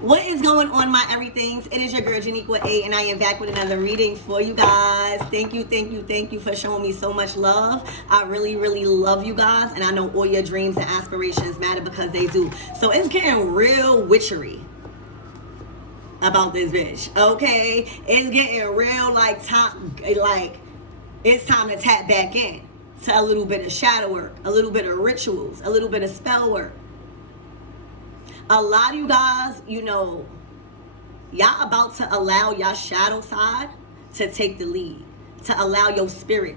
What is going on, my everythings? It is your girl Janiqua A, and I am back with another reading for you guys. Thank you for showing me so much love. I really, really love you guys, and I know all your dreams and aspirations matter because they do. So it's getting real witchery about this bitch, okay? It's getting real like it's time to tap back in to a little bit of shadow work, a little bit of rituals, a little bit of spell work. A lot of you guys, y'all about to allow your shadow side to take the lead, to allow your spirit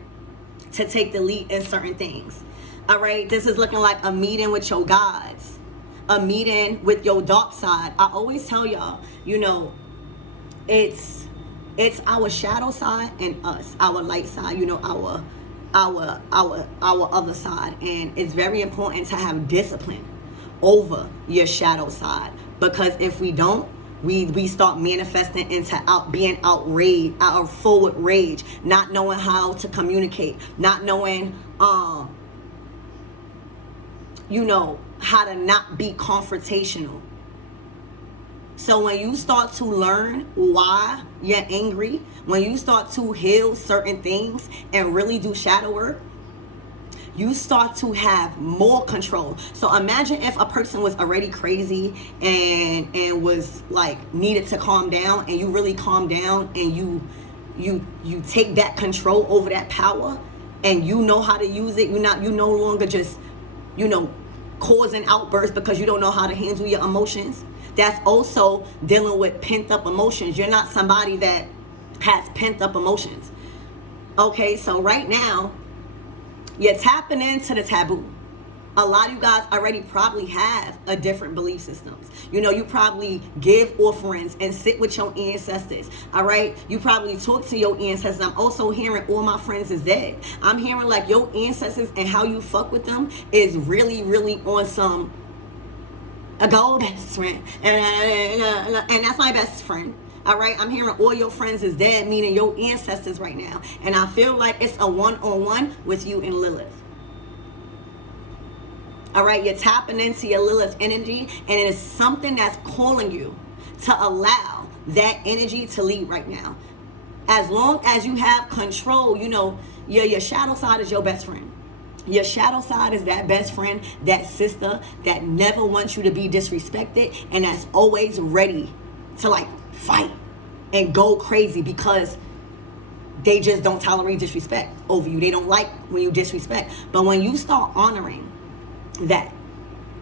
to take the lead in certain things. All right, this is looking like a meeting with your gods, a meeting with your dark side. I always tell y'all, it's our shadow side and us, our light side, our other side, and it's very important to have discipline over your shadow side, because if we don't, we start manifesting into being outraged, out forward rage, not knowing how to communicate, not knowing how to not be confrontational. So when you start to learn why you're angry, when you start to heal certain things and really do shadow work, you start to have more control. So imagine if a person was already crazy and was like needed to calm down, and you really calm down and you take that control over that power, and you know how to use it. You no longer just causing outbursts because you don't know how to handle your emotions. That's also dealing with pent up emotions. You're not somebody that has pent up emotions. Okay, so right now you're tapping into the taboo. A lot of you guys already probably have a different belief systems. You probably give offerings and sit with your ancestors. All right, you probably talk to your ancestors. I'm also hearing all my friends is dead. I'm hearing like your ancestors and how you fuck with them is really, really on some a gold best friend, and that's my best friend. All right, I'm hearing all your friends is dead, meaning your ancestors right now. And I feel like it's a one-on-one with you and Lilith. All right, you're tapping into your Lilith energy, and it is something that's calling you to allow that energy to lead right now. As long as you have control, your shadow side is your best friend. Your shadow side is that best friend, that sister that never wants you to be disrespected, and that's always ready to fight and go crazy because they just don't tolerate disrespect over you. They don't like when you disrespect. But when you start honoring that,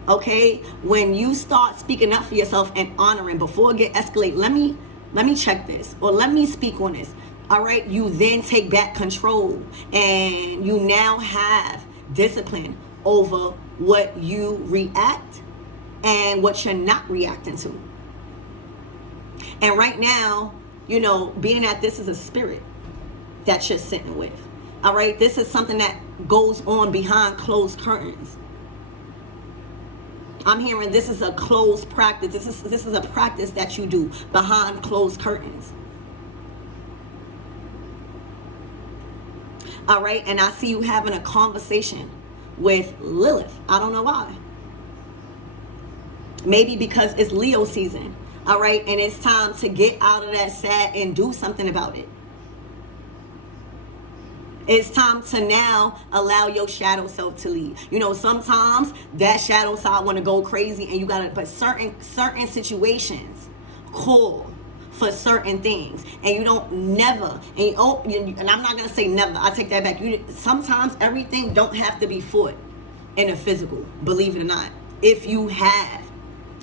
okay, when you start speaking up for yourself and honoring before it get escalate, let me check this, or let me speak on this. All right, you then take back control, and you now have discipline over what you react and what you're not reacting to. And right now, being that this is a spirit that you're sitting with, all right, this is something that goes on behind closed curtains. I'm hearing this is a closed practice. This is a practice that you do behind closed curtains. All right, and I see you having a conversation with Lilith. I don't know why. Maybe because it's Leo season. All right, and it's time to get out of that sad and do something about it. It's time to now allow your shadow self to lead. Sometimes that shadow side want to go crazy, and but certain situations call for certain things, and you don't never, and I'm not gonna say never, I take that back. Sometimes everything don't have to be fought in a physical, believe it or not, if you have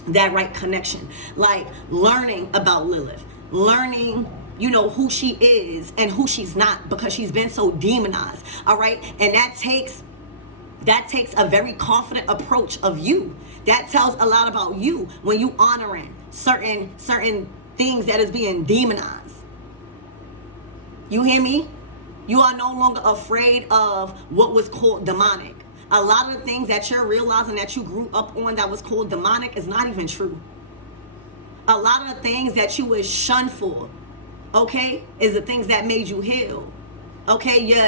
that right connection. Like learning about Lilith, learning who she is and who she's not, because she's been so demonized. All right, and that takes a very confident approach of you. That tells a lot about you when you honoring certain things that is being demonized. You hear me? You are no longer afraid of what was called demonic. A lot of the things that you're realizing that you grew up on that was called demonic is not even true. A lot of the things that you was shunned for, okay, is the things that made you heal. Okay, yeah,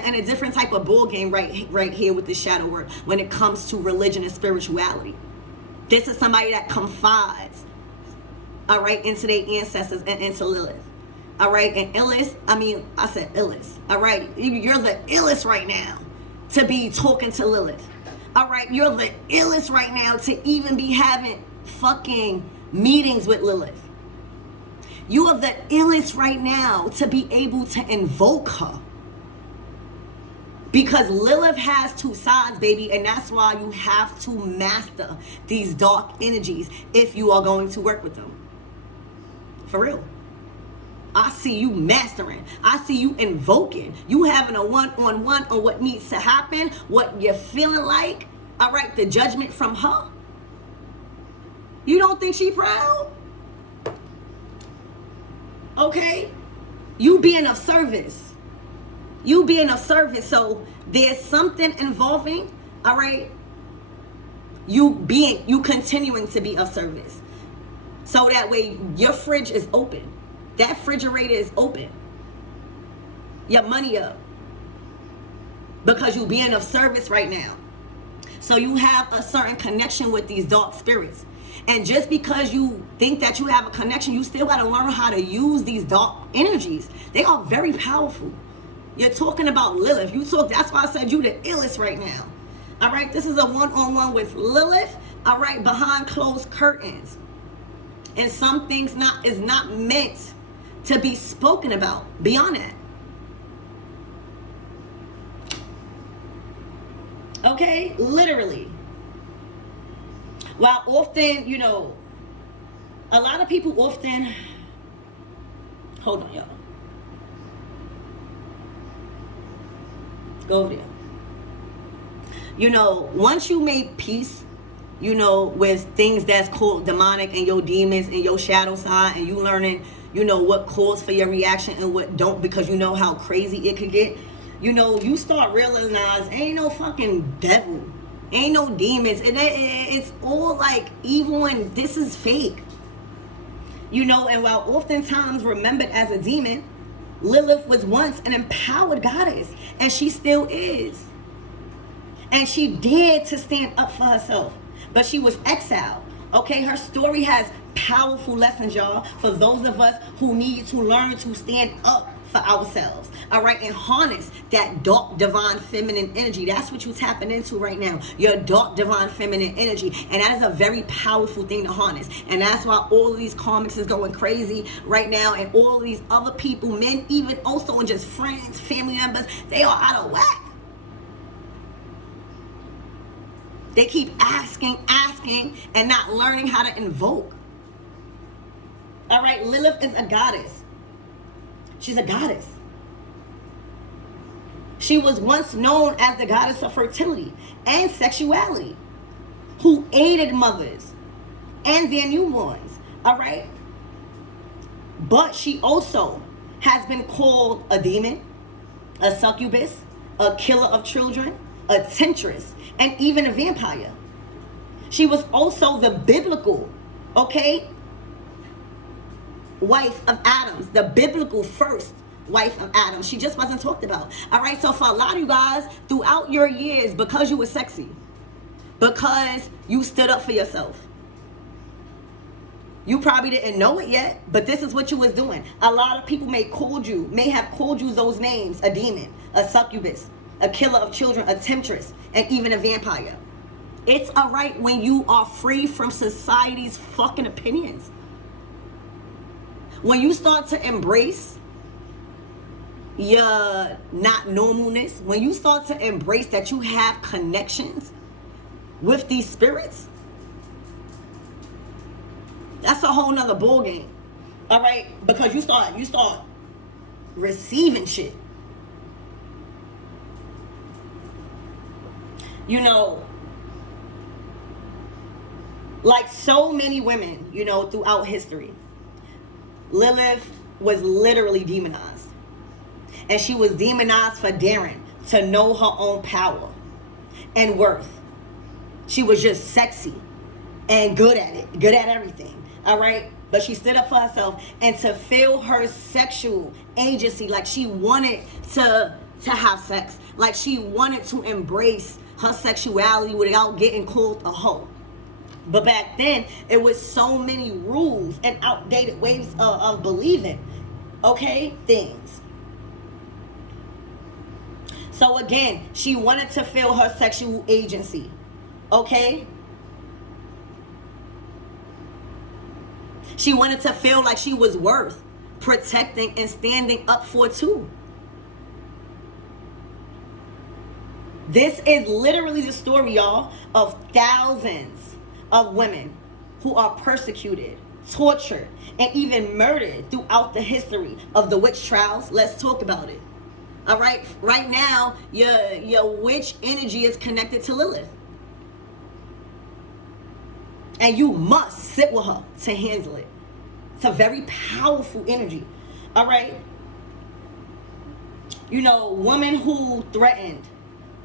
and a different type of ball game right here with this shadow work when it comes to religion and spirituality. This is somebody that confides all right, into their ancestors and into Lilith. All right, and I said illest. All right, you're the illest right now to be talking to Lilith. All right, you're the illest right now to even be having fucking meetings with Lilith. You are the illest right now to be able to invoke her. Because Lilith has two sides, baby, and that's why you have to master these dark energies if you are going to work with them. For real. I see you mastering. I see you invoking. You having a one-on-one on what needs to happen, what you're feeling like. All right, the judgment from her. You don't think she proud? Okay? You being of service. You being of service. So there's something involving, all right, you continuing to be of service. So that way your fridge is open. That refrigerator is open. Your money up. Because you being of service right now. So you have a certain connection with these dark spirits. And just because you think that you have a connection, you still got to learn how to use these dark energies. They are very powerful. You're talking about Lilith. That's why I said you the illest right now. All right, this is a one-on-one with Lilith. All right, behind closed curtains. And some things is not meant to be spoken about. Beyond that. Okay, literally. While often, a lot of people often, hold on, y'all. Go over there. Once you make peace, with things that's called demonic and your demons and your shadow side, and you learning, what calls for your reaction and what don't, because you know how crazy it could get, you start realizing ain't no fucking devil, ain't no demons, and it's all like evil, and this is fake. And while oftentimes remembered as a demon, Lilith was once an empowered goddess, and she still is. And she dared to stand up for herself, but she was exiled. Okay, her story has powerful lessons, y'all, for those of us who need to learn to stand up for ourselves, all right, and harness that dark divine feminine energy. That's what you're tapping into right now, your dark divine feminine energy, and that is a very powerful thing to harness. And that's why all of these comics is going crazy right now, and all of these other people, men even also, and just friends, family members, they are out of whack. They keep asking, and not learning how to invoke. All right, Lilith is a goddess. She's a goddess. She was once known as the goddess of fertility and sexuality, who aided mothers and their newborns. All right? But she also has been called a demon, a succubus, a killer of children, a temptress, and even a vampire. She was also the biblical, wife of Adam, the biblical first wife of Adam. She just wasn't talked about. All right, so for a lot of you guys, throughout your years, because you were sexy, because you stood up for yourself, you probably didn't know it yet, but this is what you was doing. A lot of people may have called you those names: a demon, a succubus, a killer of children, a temptress, and even a vampire. It's all right when you are free from society's fucking opinions. When you start to embrace your not normalness, when you start to embrace that you have connections with these spirits, that's a whole nother ball game. All right? Because you start receiving shit. Like so many women, throughout history, Lilith was literally demonized. And she was demonized for daring to know her own power and worth. She was just sexy and good at it, good at everything, all right? But she stood up for herself, and to feel her sexual agency, like she wanted to have sex, like she wanted to embrace her sexuality without getting called a hoe. But back then, it was so many rules and outdated ways of believing, okay, things. So again, she wanted to feel her sexual agency, okay? She wanted to feel like she was worth protecting and standing up for too. This is literally the story, y'all, of thousands of women who are persecuted, tortured, and even murdered throughout the history of the witch trials. Let's talk about it. All right, right now, your witch energy is connected to Lilith. And you must sit with her to handle it. It's a very powerful energy. All right. You know, women who threatened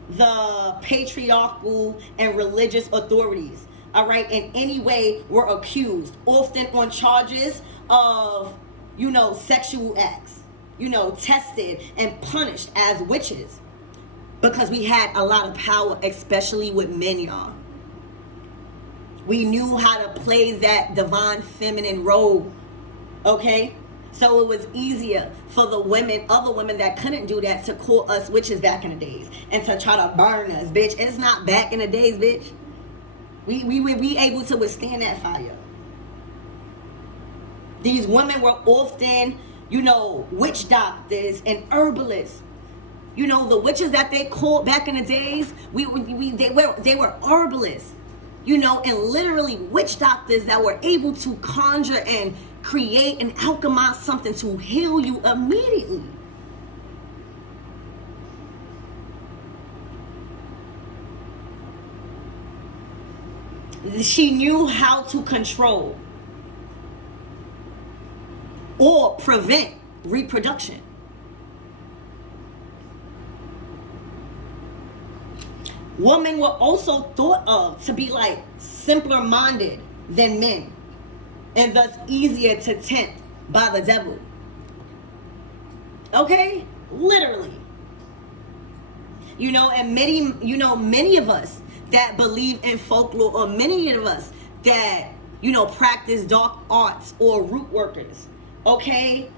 the patriarchal and religious authorities, all right, in any way were accused, often on charges of, you know, sexual acts, you know, tested and punished as witches, because we had a lot of power, especially with men, y'all. We knew how to play that divine feminine role, okay? So it was easier for the women, other women that couldn't do that, to call us witches back in the days and to try to burn us, bitch. It's not back in the days, bitch. We would be able to withstand that fire. These women were often, you know, witch doctors and herbalists. You know, the witches that they called back in the days, they were herbalists. You know, and literally witch doctors that were able to conjure and create and alchemize something to heal you immediately. She knew how to control or prevent reproduction. Women were also thought of to be like simpler minded than men, and thus easier to tempt by the devil. Okay? Literally. You know, and many of us that believe in folklore, or many of us that, you know, practice dark arts or root workers, okay?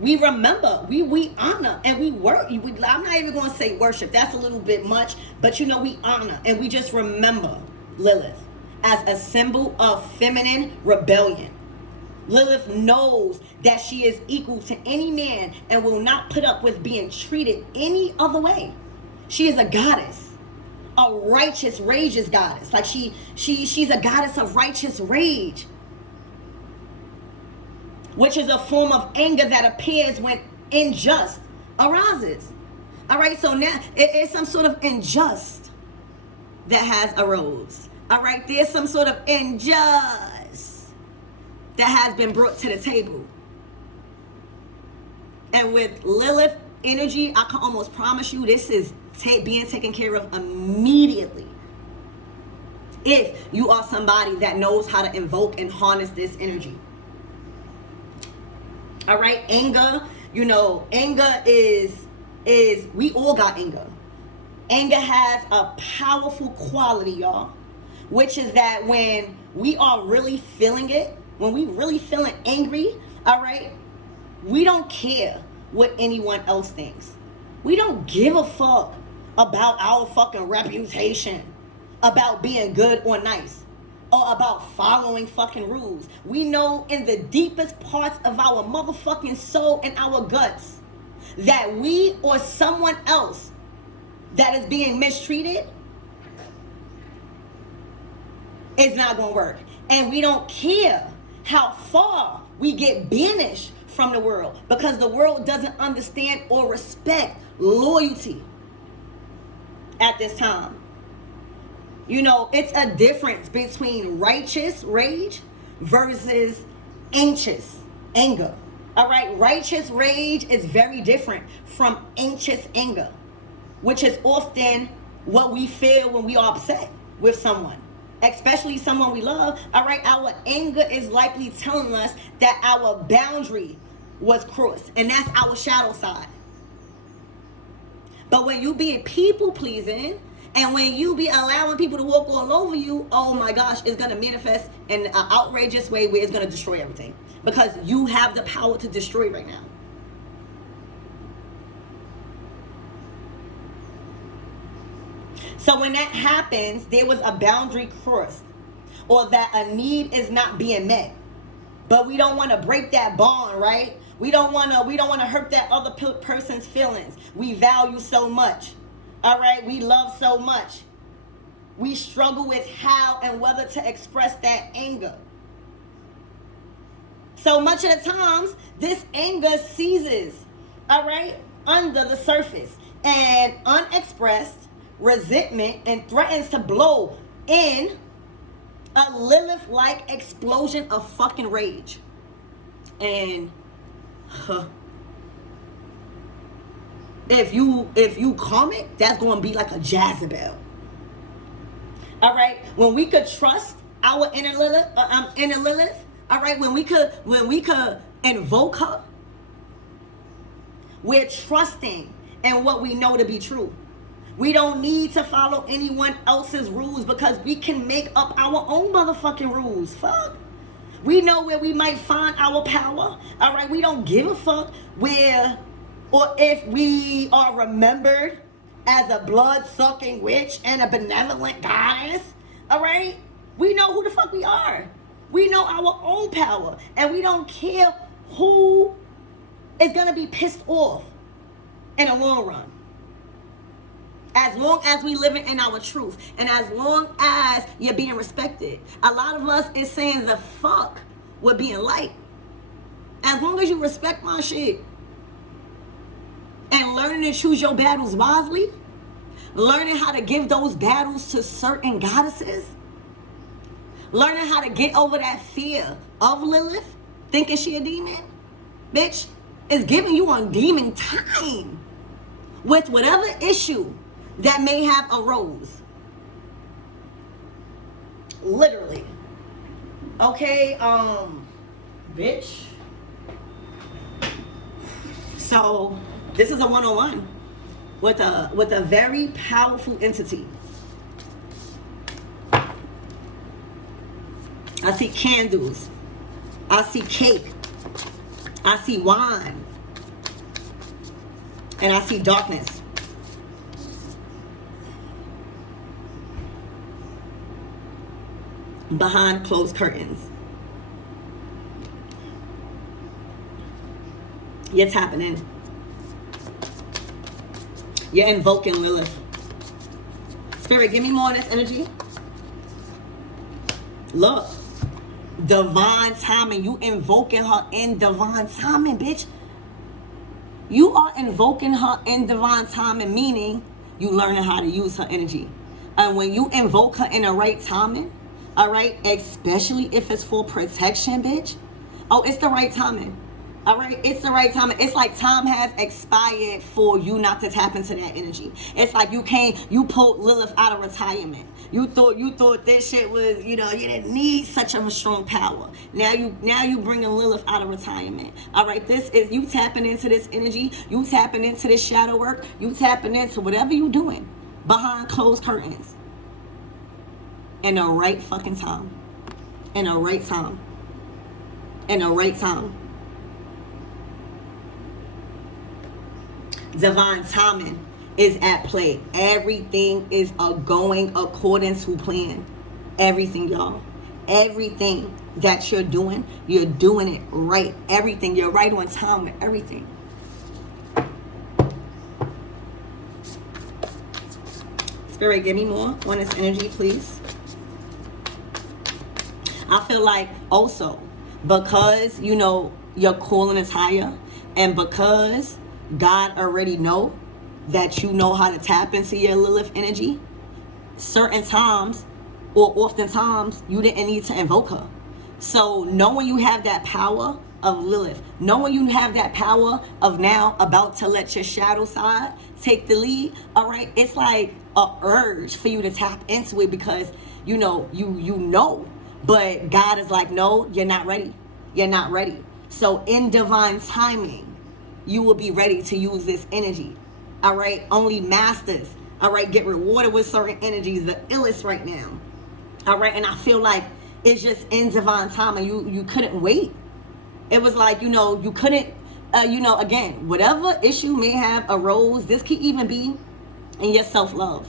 We remember, we honor, and I'm not even going to say worship. That's a little bit much. But, you know, we honor, and we just remember Lilith as a symbol of feminine rebellion. Lilith knows that she is equal to any man and will not put up with being treated any other way. She is a goddess, a righteous rageous goddess. Like she's a goddess of righteous rage, which is a form of anger that appears when unjust arises. All right, so now it is some sort of unjust that has arose. All right, there's some sort of unjust that has been brought to the table. And with Lilith energy, I can almost promise you this is being taken care of immediately. If you are somebody that knows how to invoke and harness this energy. All right, anger, you know, anger is we all got anger. Anger has a powerful quality, y'all, which is that when we are really feeling it, when we really feeling angry, all right, we don't care what anyone else thinks. We don't give a fuck about our fucking reputation, about being good or nice, or about following fucking rules. We know in the deepest parts of our motherfucking soul and our guts that we or someone else that is being mistreated is not going to work. And we don't care how far we get banished from the world, because the world doesn't understand or respect loyalty at this time. You know, it's a difference between righteous rage versus anxious anger. All right, righteous rage is very different from anxious anger, which is often what we feel when we are upset with someone, especially someone we love. All right, our anger is likely telling us that our boundary was crossed, and that's our shadow side. But when you being people pleasing And when you be allowing people to walk all over you, oh my gosh, it's going to manifest in an outrageous way where it's going to destroy everything. Because you have the power to destroy right now. So when that happens, there was a boundary crossed, or that a need is not being met. But we don't want to break that bond, right? We don't want to hurt that other person's feelings. We value so much. All right? We love so much. We struggle with how and whether to express that anger. So much of the times, this anger seizes, all right, under the surface, and unexpressed resentment and threatens to blow in a Lilith-like explosion of fucking rage. And if you calm it, that's going to be like a Jezebel. All right, when we could trust our inner Lilith, all right, when we could invoke her, we're trusting in what we know to be true. We don't need to follow anyone else's rules because we can make up our own motherfucking rules. Fuck. We know where we might find our power. All right, we don't give a fuck where or if we are remembered as a blood-sucking witch and a benevolent goddess. All right, we know who the fuck we are. We know our own power, and we don't care who is gonna be pissed off in the long run. As long as we living in our truth, and as long as you're being respected. A lot of us is saying the fuck with being light. As long as you respect my shit and learning to choose your battles wisely, learning how to give those battles to certain goddesses, learning how to get over that fear of Lilith, thinking she a demon, bitch, is giving you on demon time with whatever issue that may have arose. Literally. Okay, bitch. So this is a one-on-one with a very powerful entity. I see candles. I see cake. I see wine. And I see darkness. Behind closed curtains. You're tapping in. You're invoking Lilith. Spirit, give me more of this energy. Look. Divine timing. You invoking her in divine timing, bitch. You are invoking her in divine timing, meaning you learning how to use her energy. And when you invoke her in the right timing, all right, especially if it's for protection, bitch. Oh, it's the right timing. All right, it's the right timing. It's like time has expired for you not to tap into that energy. It's like you pulled Lilith out of retirement. You thought this shit was, you didn't need such of a strong power. Now you bringing Lilith out of retirement. All right, this is you tapping into this energy. You tapping into this shadow work. You tapping into whatever you doing behind closed curtains. In the right fucking time. In the right time. In the right time. Divine timing is at play. Everything is going according to plan. Everything, y'all. Everything that you're doing it right. Everything. You're right on time with everything. Spirit, give me more on this energy, please. I feel like also because, your calling is higher, and because God already know that you know how to tap into your Lilith energy, certain times or oftentimes you didn't need to invoke her. So knowing you have that power of Lilith, knowing you have that power of now about to let your shadow side take the lead, all right, it's like a urge for you to tap into it because you know. But God is like, no, you're not ready. You're not ready. So in divine timing, you will be ready to use this energy. All right. Only masters All right, get rewarded with certain energies, the illest right now. All right, and I feel like it's just in divine time, and you couldn't wait. It was like, you couldn't, again, whatever issue may have arose, this could even be in your self-love.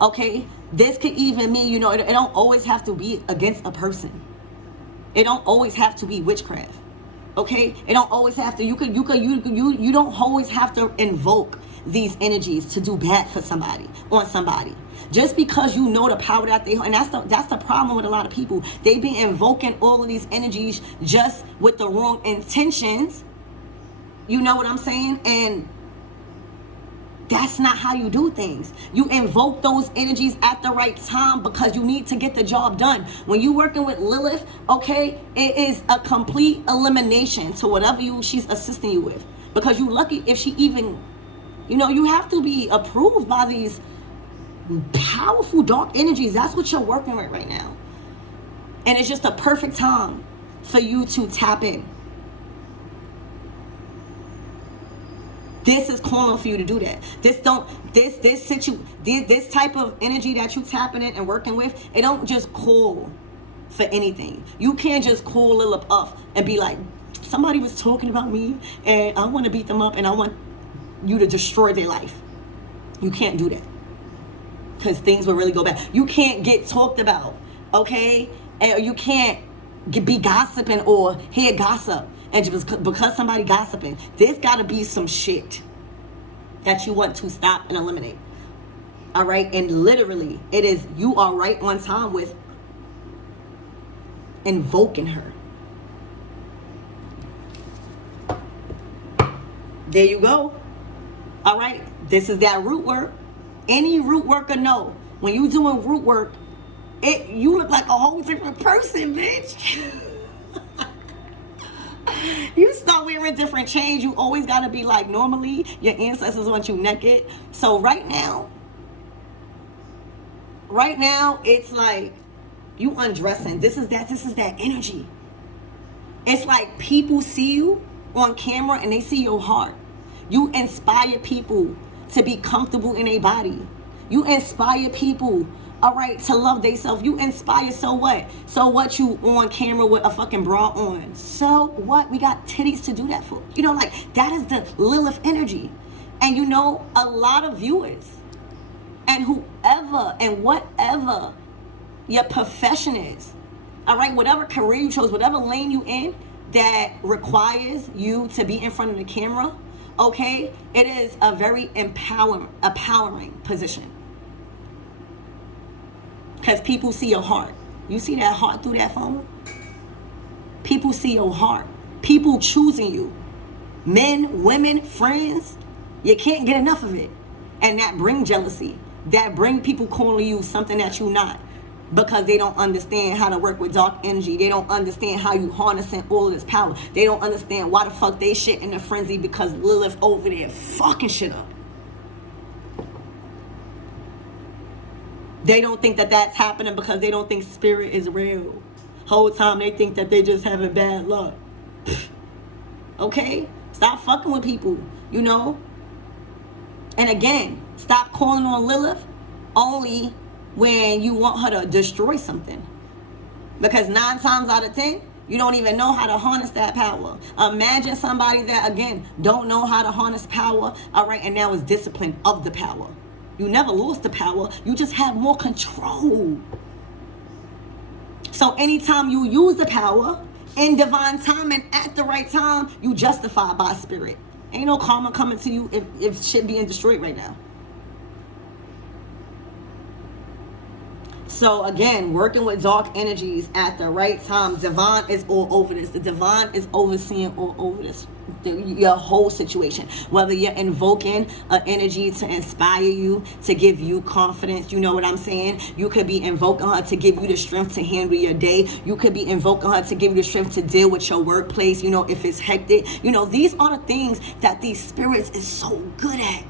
Okay, this could even mean, it don't always have to be against a person. It don't always have to be witchcraft. Okay, it don't always have to. You don't always have to invoke these energies to do bad for somebody, on somebody. Just because you know the power that they, and that's the problem with a lot of people. They be invoking all of these energies just with the wrong intentions. You know what I'm saying? And that's not how you do things. You invoke those energies at the right time because you need to get the job done. When you're working with Lilith, okay, it is a complete elimination to whatever she's assisting you with. Because you're lucky if she even, you have to be approved by these powerful dark energies. That's what you're working with right now. And it's just a perfect time for you to tap in. This is calling for you to do that. This type of energy that you tapping in and working with, it don't just call for anything. You can't just call Lilith up and be like, somebody was talking about me and I want to beat them up and I want you to destroy their life. You can't do that. Because things will really go bad. You can't get talked about, okay? And you can't be gossiping or hear gossip. And just because somebody gossiping, there's got to be some shit that you want to stop and eliminate. All right? And literally, you are right on time with invoking her. There you go. All right? This is that root work. Any root worker know, when you doing root work, you look like a whole different person, bitch. You start wearing different chains. You always got to be like, normally your ancestors want you naked. So right now it's like you undressing. This is that energy. It's like people see you on camera and they see your heart. You inspire people to be comfortable in their body. You inspire people, all right, to love themselves. You inspire, so what? So what, you on camera with a fucking bra on? So what? We got titties to do that for. That is the Lilith energy. And a lot of viewers and whoever and whatever your profession is, all right, whatever career you chose, whatever lane you in that requires you to be in front of the camera, okay, it is a very empowering position. Because people see your heart. You see that heart through that phone? People see your heart. People choosing you. Men, women, friends. You can't get enough of it. And that bring jealousy. That bring people calling you something that you're not. Because they don't understand how to work with dark energy. They don't understand how you harnessing all of this power. They don't understand why the fuck they shit in a frenzy because Lilith over there fucking shit up. They don't think that that's happening because they don't think spirit is real. Whole time they think that they just having bad luck. Okay? Stop fucking with people, And again, stop calling on Lilith only when you want her to destroy something. Because 9 times out of 10, you don't even know how to harness that power. Imagine somebody that, again, don't know how to harness power, all right, and now is disciplined of the power. You never lost the power. You just have more control. So anytime you use the power in divine time and at the right time, you justify by spirit. Ain't no karma coming to you if shit being destroyed right now. So again, working with dark energies at the right time. Divine is all over this. The divine is overseeing all over this. Your whole situation. Whether you're invoking an energy to inspire you, to give you confidence. You know what I'm saying? You could be invoking her to give you the strength to handle your day. You could be invoking her to give you the strength to deal with your workplace. If it's hectic. These are the things that these spirits is so good at.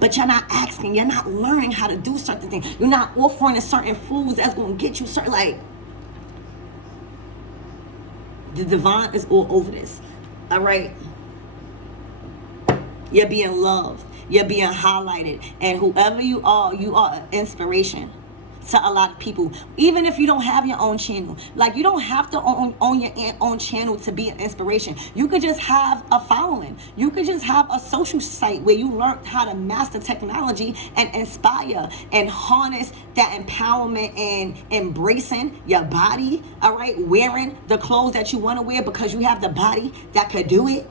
But you're not asking, you're not learning how to do certain things. You're not offering certain foods that's going to get you certain, the divine is all over this. All right? You're being loved. You're being highlighted. And whoever you are an inspiration to a lot of people. Even if you don't have your own channel, like, you don't have to own your own channel to be an inspiration. You could just have a following. You could just have a social site where you learn how to master technology and inspire and harness that empowerment and embracing your body, all right, wearing the clothes that you want to wear because you have the body that could do it.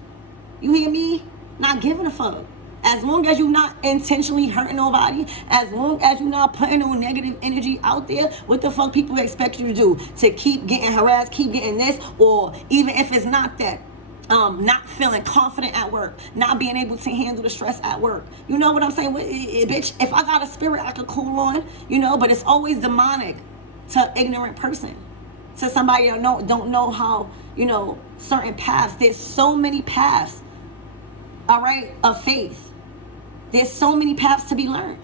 You hear me? Not giving a fuck. As long as you're not intentionally hurting nobody, as long as you're not putting no negative energy out there, what the fuck people expect you to do? To keep getting harassed, keep getting this, or even if it's not that, not feeling confident at work, not being able to handle the stress at work. You know what I'm saying? Bitch, if I got a spirit, I could call on, but it's always demonic to ignorant person, to somebody that don't know how, certain paths. There's so many paths, all right, of faith. There's so many paths to be learned.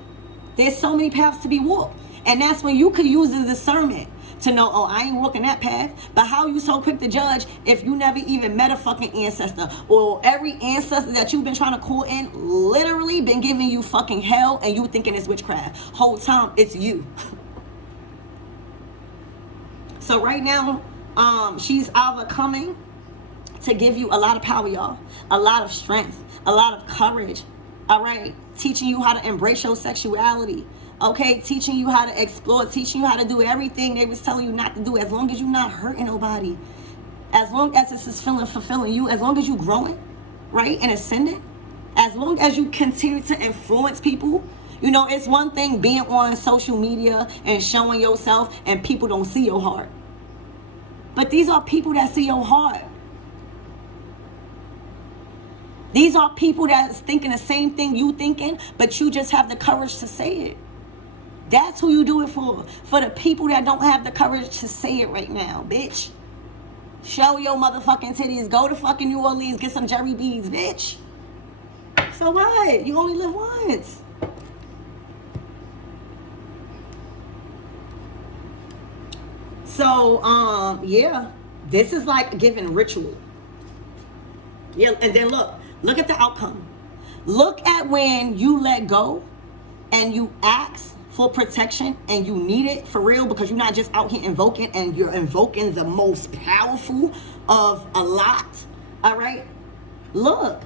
There's so many paths to be walked. And that's when you could use the discernment to know, oh, I ain't walking that path. But how you so quick to judge if you never even met a fucking ancestor? Or every ancestor that you've been trying to call in literally been giving you fucking hell and you thinking it's witchcraft. Whole time it's you. So right now, she's either coming to give you a lot of power, y'all. A lot of strength. A lot of courage. All right, teaching you how to embrace your sexuality. Okay, teaching you how to explore, teaching you how to do everything they was telling you not to do, as long as you're not hurting nobody, as long as this is fulfilling you, as long as you're growing, right, and ascending, as long as you continue to influence people. It's one thing being on social media and showing yourself and people don't see your heart. But these are people that see your heart. These are people that's thinking the same thing you thinking, but you just have the courage to say it. That's who you do it for. For the people that don't have the courage to say it right now, bitch. Show your motherfucking titties. Go to fucking New Orleans, get some Jerry Beads, bitch. So what? You only live once. So, yeah. This is like giving ritual. Yeah, and then look at the outcome. Look at when you let go and you ask for protection and you need it for real, because you're not just out here invoking, and you're invoking the most powerful of a lot. All right? Look.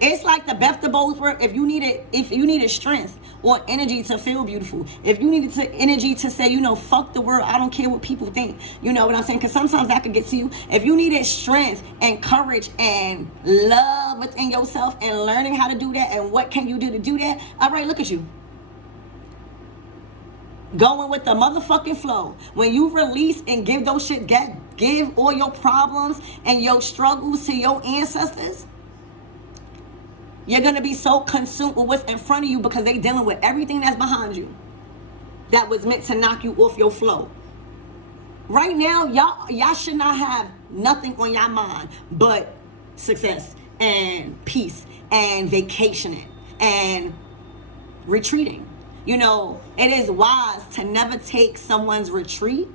It's like the best of both worlds. If you needed strength or energy to feel beautiful, if you needed energy to say, fuck the world, I don't care what people think. You know what I'm saying? Because sometimes that could get to you. If you needed strength and courage and love within yourself and learning how to do that, and what can you do to do that? All right, look at you. Going with the motherfucking flow. When you release and give those shit, give all your problems and your struggles to your ancestors, you're going to be so consumed with what's in front of you because they dealing with everything that's behind you that was meant to knock you off your flow. Right now, y'all should not have nothing on your mind but success and peace and vacationing and retreating. It is wise to never take someone's retreat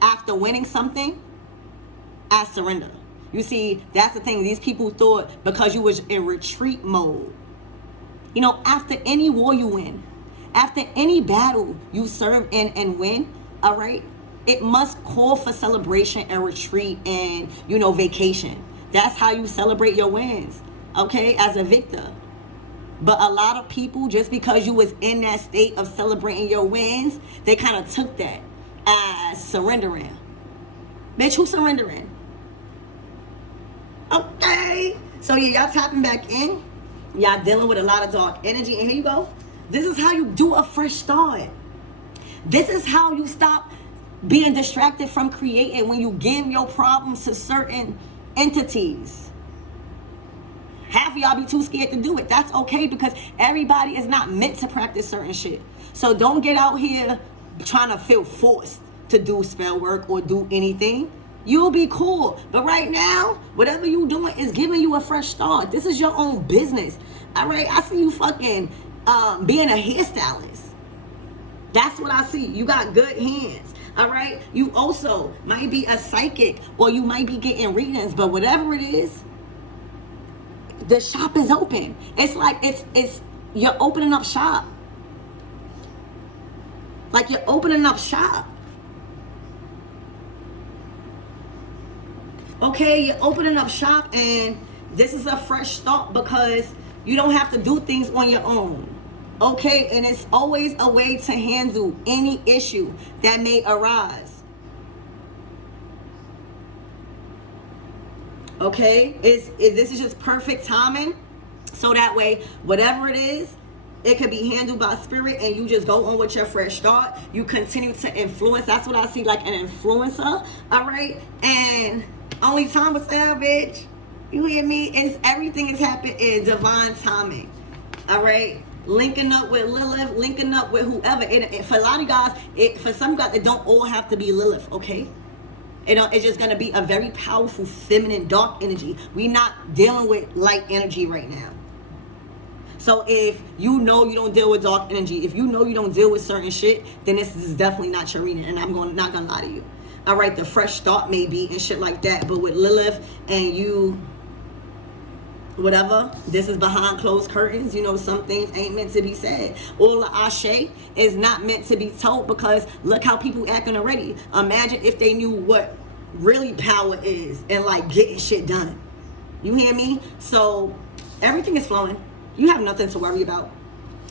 after winning something as surrender. You see, that's the thing. These people thought because you was in retreat mode. After any war you win, after any battle you serve in and win, all right, it must call for celebration and retreat and, vacation. That's how you celebrate your wins, okay, as a victor. But a lot of people, just because you was in that state of celebrating your wins, they kind of took that as surrendering. Bitch, who's surrendering? Okay. So yeah, y'all tapping back in. Y'all dealing with a lot of dark energy. And here you go. This is how you do a fresh start. This is how you stop being distracted from creating when you give your problems to certain entities. Half of y'all be too scared to do it. That's okay, because everybody is not meant to practice certain shit. So don't get out here trying to feel forced to do spell work or do anything. You'll be cool. But right now, whatever you doing is giving you a fresh start. This is your own business. All right? I see you fucking being a hairstylist. That's what I see. You got good hands. All right? You also might be a psychic, or you might be getting readings. But whatever it is, The shop is open. It's like it's you're opening up shop. Like you're opening up shop. Okay, you're opening up shop, and this is a fresh start because you don't have to do things on your own. Okay, and it's always a way to handle any issue that may arise. Okay, this is just perfect timing, so that way whatever it is, it could be handled by spirit, and you just go on with your fresh start. You continue to influence. That's what I see, like an influencer. All right, and only time will tell, bitch. You hear me? It's everything is happening in divine timing. All right, linking up with Lilith, linking up with whoever. For a lot of guys, for some guys, it don't all have to be Lilith. Okay. It's just going to be a very powerful feminine dark energy. We're not dealing with light energy right now. So if you know you don't deal with dark energy, if you know you don't deal with certain shit, then this is definitely not your reading, and I'm not gonna lie to you. All right, the fresh start maybe and shit like that, but with Lilith and you, whatever, this is behind closed curtains. You know, some things ain't meant to be said. All the ashe is not meant to be told, because look how people acting already. Imagine if they knew what really power is and like getting shit done. You hear me? So everything is flowing. You have nothing to worry about.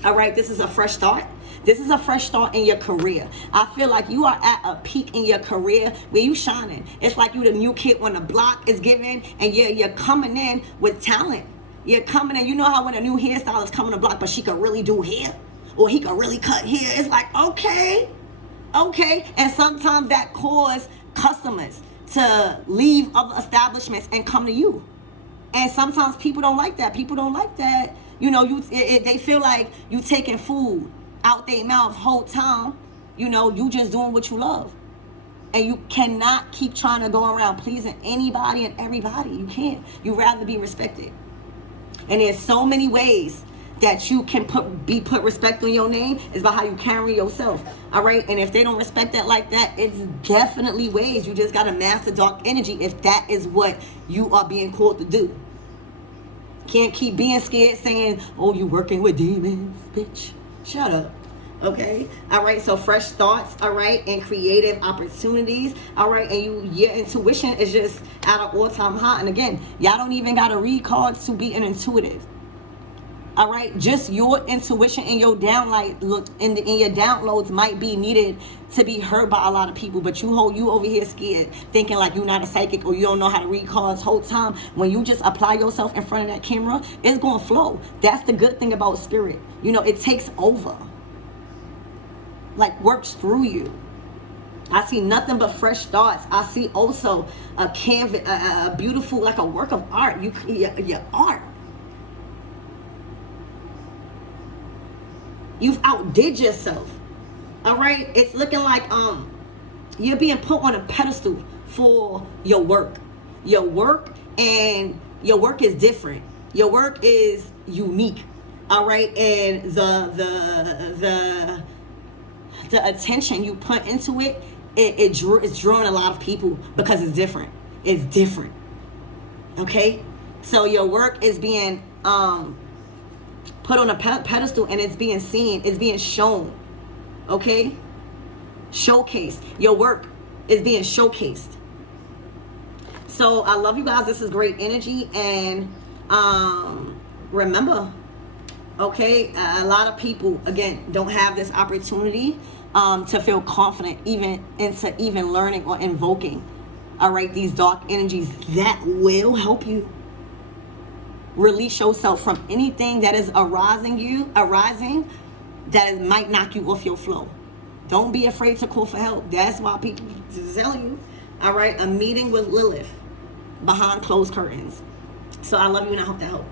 All right, this is a fresh start. This is a fresh start in your career. I feel like you are at a peak in your career where you shining. It's like you the new kid on the block is giving, and you're coming in with talent. You're coming in. You know how when a new hairstylist come on the block, but she can really do hair, or he can really cut hair. It's like, okay. And sometimes that cause customers to leave other establishments and come to you. And sometimes people don't like that. People don't like that. You know, they feel like you taking food out their mouth whole time. You know, you just doing what you love. And you cannot keep trying to go around pleasing anybody and everybody. You can't. You rather be respected. And there's so many ways that you can put respect on your name is by how you carry yourself. All right. And if they don't respect that like that, it's definitely ways. You just got to master dark energy if that is what you are being called to do. Can't keep being scared saying, oh, you working with demons, bitch. Shut up. Okay. All right. So fresh thoughts. All right. And creative opportunities. All right. And your intuition is just at an all-time high. And again, y'all don't even got to read cards to be an intuitive. All right, just your intuition and your in your downloads might be needed to be heard by a lot of people, but you over here scared, thinking like you're not a psychic or you don't know how to read cards. Whole time when you just apply yourself in front of that camera, it's gonna flow. That's the good thing about spirit. You know, it takes over, like works through you. I see nothing but fresh thoughts. I see also a canvas, a beautiful, like a work of art. Your art. You've outdid yourself. All right. It's looking like you're being put on a pedestal for your work. Your work is different. Your work is unique. All right. And the attention you put into it, it's drawing a lot of people because it's different. It's different. Okay. So your work is being put on a pedestal, and it's being seen, it's being shown. Okay, showcased. Your work is being showcased. So I love you guys. This is great energy. And remember, okay, a lot of people again don't have this opportunity to feel confident even learning or invoking, all right, these dark energies that will help you release yourself from anything that is arising that might knock you off your flow. Don't be afraid to call for help. That's why people tell you, all right, a meeting with Lilith behind closed curtains. So I love you, and I hope that helped.